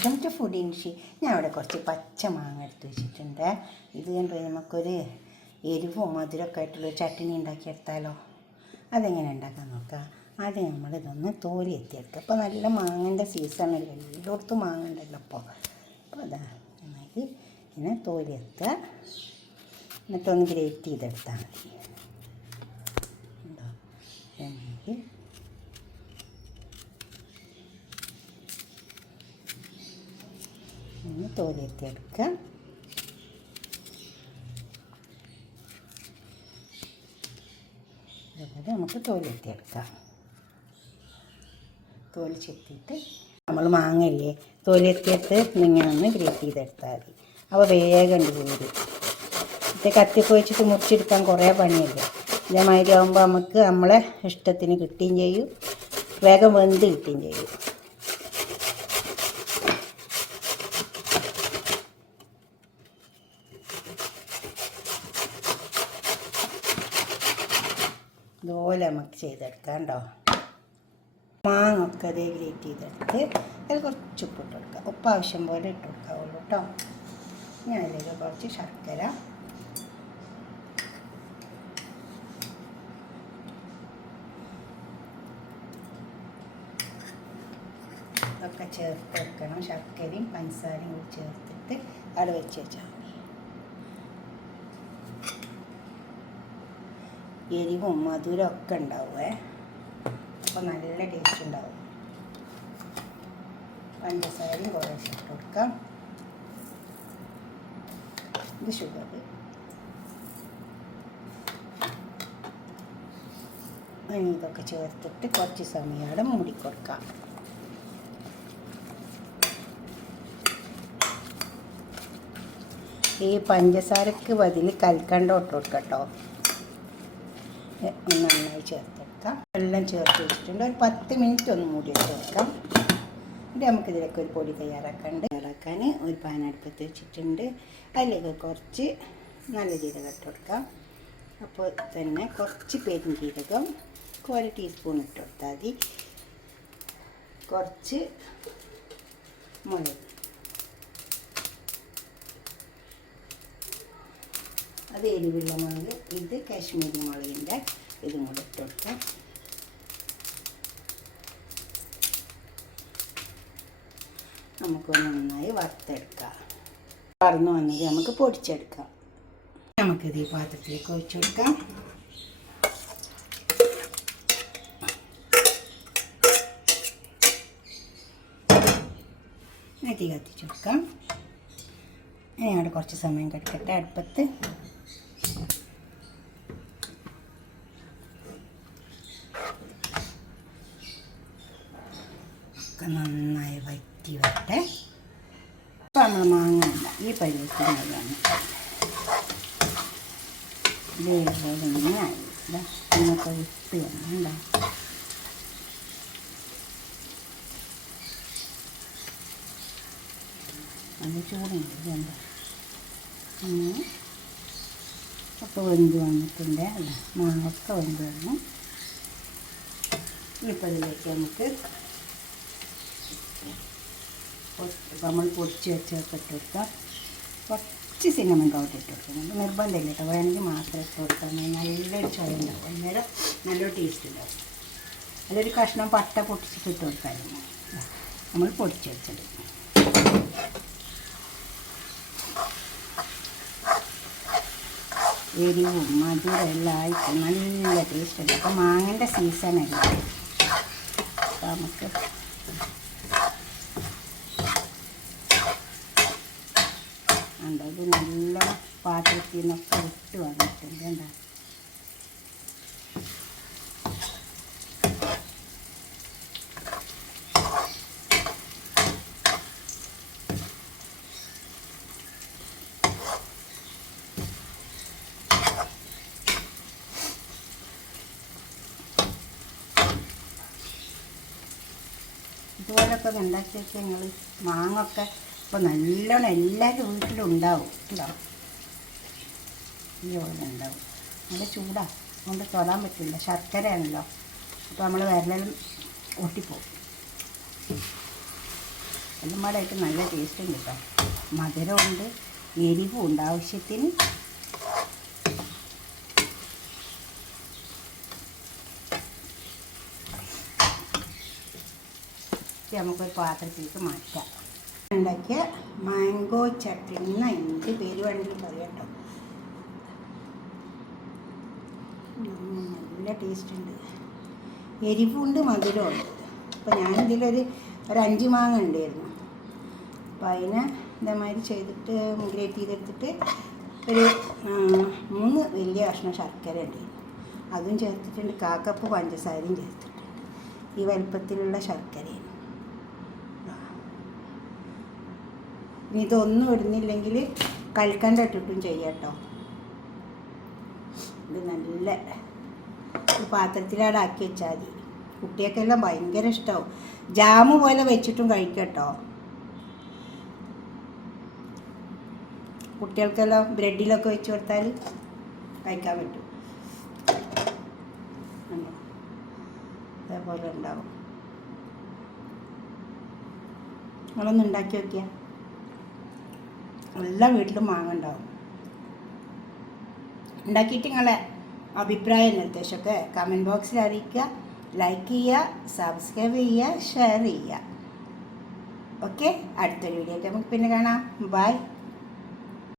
Welcome to food ഇൻഷി. ഞാൻ ഇവിടെ കുറച്ച് പച്ച മാങ്ങ എടുത്ത് വെച്ചിട്ടുണ്ട്. ഇത് കണ്ട് നമുക്കൊരു എരിവും മധുരമൊക്കെ ആയിട്ടുള്ളൊരു ചട്നി ഉണ്ടാക്കിയെടുത്താലോ. അതെങ്ങനെ ഉണ്ടാക്കാൻ നോക്കാം. ആദ്യം നമ്മളിതൊന്ന് തോലി എത്തിയെടുക്കുക. അപ്പോൾ നല്ല മാങ്ങൻ്റെ സീസണല്ലേ, എല്ലായിടത്തും മാങ്ങ ഉണ്ടല്ലോ അപ്പോൾ അതാ നന്നായി ഇങ്ങനെ തോലി എത്തുക. എന്നിട്ടൊന്ന് ഗ്രേറ്റ് ചെയ്തെടുത്താൽ മതി. ഉണ്ടോ നന്നായി ഒന്ന് തോലെത്തിയെടുക്കുക. അതുപോലെ നമുക്ക് തോലെത്തിയെടുക്കാം. തോല് ചെത്തിയിട്ട് നമ്മൾ മാങ്ങയില്ലേ തോലെത്തിയിട്ട് ഇങ്ങനെ ഒന്ന് ഗ്രേറ്റ് ചെയ്തെടുത്താൽ മതി. അപ്പോൾ വേഗം ഉണ്ട് വരും. ഇത് കത്തിയൊക്കെ വെച്ചിട്ട് മുറിച്ചെടുക്കാൻ കുറേ പണിയല്ലേ. ഇതേമാതിരി ആകുമ്പോൾ നമുക്ക് നമ്മളെ ഇഷ്ടത്തിന് കിട്ടുകയും ചെയ്യും, വേഗം വെന്ത് കിട്ടുകയും ചെയ്യും. ഇതുപോലെ നമുക്ക് ചെയ്തെടുക്കാം കേട്ടോ. മാങ്ങ ഒക്കെ അതേ ഗ്രേറ്റ് ചെയ്തെടുത്ത് അതിൽ കുറച്ച് ഉപ്പിട്ട് കൊടുക്കുക. ഉപ്പ് ആവശ്യം പോലെ ഇട്ട് കൊടുക്കാവുള്ളൂ കേട്ടോ. ഇനി അതിലേക്ക് കുറച്ച് ശർക്കര, ഇതൊക്കെ ചേർത്ത് വെക്കണം. ശർക്കരയും പഞ്ചസാരയും കൂടി ചേർത്തിട്ട് അവിടെ വെച്ച് വെച്ചാൽ മതി. എരിവും മധുരം ഒക്കെ ഉണ്ടാവുമേ, അപ്പോൾ നല്ല ടേസ്റ്റ് ഉണ്ടാവും. പഞ്ചസാരയും കുറേശ്ശെ ഇട്ട് കൊടുക്കാം. ഇത് ഷുഗർ. ഇനി ഇതൊക്കെ ചേർത്തിട്ട് കുറച്ച് സമയം അവിടെ മൂടിക്കൊടുക്കാം. ഈ പഞ്ചസാരക്ക് ബതിൽ കൽക്കണ്ടം ഇട്ട് കൊടുക്കാം കേട്ടോ. നന്നായി ചേർത്തെടുക്കാം. എല്ലാം ചേർത്ത് വെച്ചിട്ടുണ്ട്. ഒരു 10 മിനിറ്റ് ഒന്ന് മൂടി വെച്ച് വെക്കാം. എന്നിട്ട് നമുക്കിതിലേക്ക് ഒരു പൊടി തയ്യാറാക്കാൻ ഒരു പാൻ അടുപ്പത്ത് വെച്ചിട്ടുണ്ട്. അതിലേക്ക് കുറച്ച് നല്ല ജീരകം ഇട്ട് കൊടുക്കാം. അപ്പോൾ തന്നെ കുറച്ച് പെരുംജീരകം 1 ടീസ്പൂൺ ഇട്ട് കൊടുത്താൽ മതി. കുറച്ച് മുളക്, അത് എരിവുള്ള മുളക്. ഇത് കാശ്മീരി മുളകിൻ്റെ ഇതും കൂടെ ഇട്ട് കൊടുക്കാം. നമുക്കൊന്ന് നന്നായി വറുത്തെടുക്കാം. പറന്ന് വന്നിട്ട് നമുക്ക് പൊടിച്ചെടുക്കാം. നമുക്കിത് ഈ പാത്രത്തിലേക്ക് ഒഴിച്ചു കൊടുക്കാം. തീ കത്തിച്ചു കൊടുക്കാം. ഇനി അവിടെ കുറച്ച് സമയം കിടക്കട്ടെ അടുപ്പത്ത്. നന്നായി വറ്റി വരട്ടെ. അപ്പോൾ നമ്മൾ മാങ്ങ ഈ പരുവത്തിന് മതിയാണ്. ഇതേപോലെ ഇങ്ങനെയായി നമുക്ക് വിട്ട് വേണം. നല്ല ചൂടുണ്ട് ഇതുണ്ട്. അങ്ങനെ ഒക്കെ വെന്ത് വന്നിട്ടുണ്ട്. അല്ല മാങ്ങൊക്കെ വെന്ത് വന്നു. ഇപ്പോൾ ഇതിലേക്ക് നമുക്ക് നമ്മൾ പൊടിച്ച് വെച്ചൊക്കെ ഇട്ട് കൊടുക്കാം. കുറച്ച് സിനമൺ പൗഡർ ഇട്ട് കൊടുക്കുന്നുണ്ട്. നിർബന്ധമില്ല കേട്ടോ, വേണമെങ്കിൽ മാത്രം ഇട്ട് കൊടുക്കാൻ നല്ലൊരു ചുവ ഉണ്ടാവും. അന്നേരം നല്ലൊരു ടേസ്റ്റ് ഉണ്ടാവും. അതിലൊരു കഷ്ണം പട്ട പൊട്ടിച്ചിട്ട് ഇട്ട് കൊടുക്കാമായിരുന്നു. നമ്മൾ പൊടിച്ച് വെച്ചത്. എരിവും മധുരം എല്ലാം ആയിട്ട് നല്ല ടേസ്റ്റ് ഉണ്ട്. അപ്പോൾ മാങ്ങൻ്റെ സീസണല്ലേ, അപ്പോൾ നമുക്ക് അത് നല്ല പാത്രത്തിൽ നിന്നൊക്കെ വിട്ട് വന്നിട്ടുണ്ട്. എന്താ ഇതുപോലൊക്കെ ഉണ്ടാക്കി വെച്ചാൽ നിങ്ങൾ മാങ്ങൊക്കെ അപ്പോൾ നല്ലോണം എല്ലാവരും വീട്ടിലും ഉണ്ടാവും. ഇതുപോലെ ഉണ്ടാവും. നല്ല ചൂടാണ്, അതുകൊണ്ട് തൊടാൻ പറ്റില്ല. ശർക്കരയാണല്ലോ, അപ്പോൾ നമ്മൾ വിരലും ഒട്ടിപ്പോവും. എല്ലാം പാടായിട്ട് നല്ല ടേസ്റ്റ് ഉണ്ട് കേട്ടോ. മധുരമുണ്ട്, എരിവും ഉണ്ട് ആവശ്യത്തിന്. നമുക്കൊരു പാത്രത്തിലേക്ക് മാറ്റാം. ഉണ്ടാക്കിയ മാംഗോ ചട്നി എന്ന എന്ത് പേര് വേണമെങ്കിലും പറയാം കേട്ടോ. നല്ല ടേസ്റ്റ് ഉണ്ട്, എരിവുണ്ട്, മധുരമുണ്ട്. അപ്പോൾ ഞാനിതിലൊരു 5 മാങ്ങ ഉണ്ടായിരുന്നു. അപ്പോൾ അതിനെ ഇതേമാതിരി ചെയ്തിട്ട് ഗ്രേറ്റ് ചെയ്തെടുത്തിട്ട് ഒരു 3 വലിയ കഷ്ണം ശർക്കര ഉണ്ടായിരുന്നു, അതും ചേർത്തിട്ടുണ്ട്. 1/4 കപ്പ് പഞ്ചസാരയും ചേർത്തിട്ടുണ്ട്. ഈ വലുപ്പത്തിലുള്ള ശർക്കരയാണ്. ഇനി ഇതൊന്നും ഇടുന്നില്ലെങ്കിൽ കൽക്കണ്ട ഇട്ടിട്ടും ചെയ്യാം കേട്ടോ. ഇത് നല്ല ഒരു പാത്രത്തിലാണ് ആക്കി വെച്ചാൽ മതി. കുട്ടികൾക്കെല്ലാം ഭയങ്കര ഇഷ്ടമാവും. ജാമ് പോലെ വെച്ചിട്ടും കഴിക്കട്ടോ. കുട്ടികൾക്കെല്ലാം ബ്രെഡിലൊക്കെ വെച്ച് കൊടുത്താൽ കഴിക്കാൻ പറ്റും. അതേപോലെ ഉണ്ടാവും. നിങ്ങളൊന്ന് ഉണ്ടാക്കി നോക്കിയാൽ എല്ലാ വീട്ടിലും മാങ്ങ ഉണ്ടാവും. ഉണ്ടാക്കിയിട്ട് നിങ്ങളെ അഭിപ്രായ നിർദ്ദേശമൊക്കെ കമൻറ്റ് ബോക്സിൽ അറിയിക്കുക. ലൈക്ക് ചെയ്യുക, സബ്സ്ക്രൈബ് ചെയ്യുക, ഷെയർ ചെയ്യുക. ഓക്കെ, അടുത്തൊരു വീഡിയോ ആയിട്ട് നമുക്ക് പിന്നെ കാണാം. ബൈ.